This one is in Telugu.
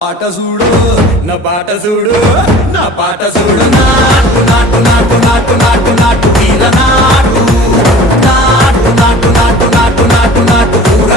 పాట చూడు నా పాట చూడు నా పాట చూడు నాటు నాటు నాటు నాటు నాటు నాటు వీర నాటు నాటు నాటు నాటు నాటు నాటు నాటు నాటు ఊర